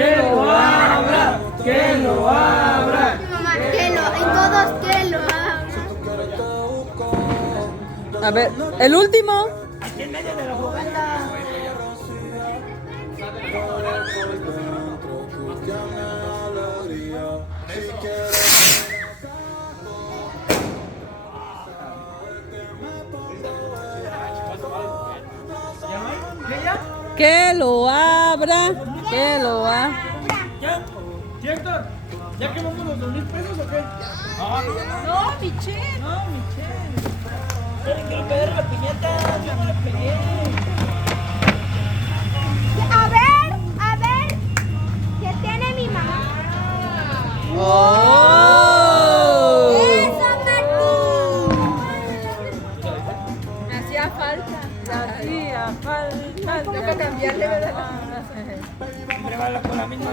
que lo abra, que lo abra. Mamá, que lo, y todos que lo abran. A ver, el último. Aquí en medio de la fogata. Que lo abra, que lo abra. ¿Ya? ¿Sí, Héctor? ¿Ya quemamos los 2,000 pesos o qué? No, Michelle. No, Michelle. Pero quiero pegar la piñata, yo no la pegué. A ver, ¿qué tiene mi mamá? ¡Oh! ¡Eso, Martín! Hacía falta. Hacía falta. Tengo que cambiarle, ¿verdad? Siempre va con la misma.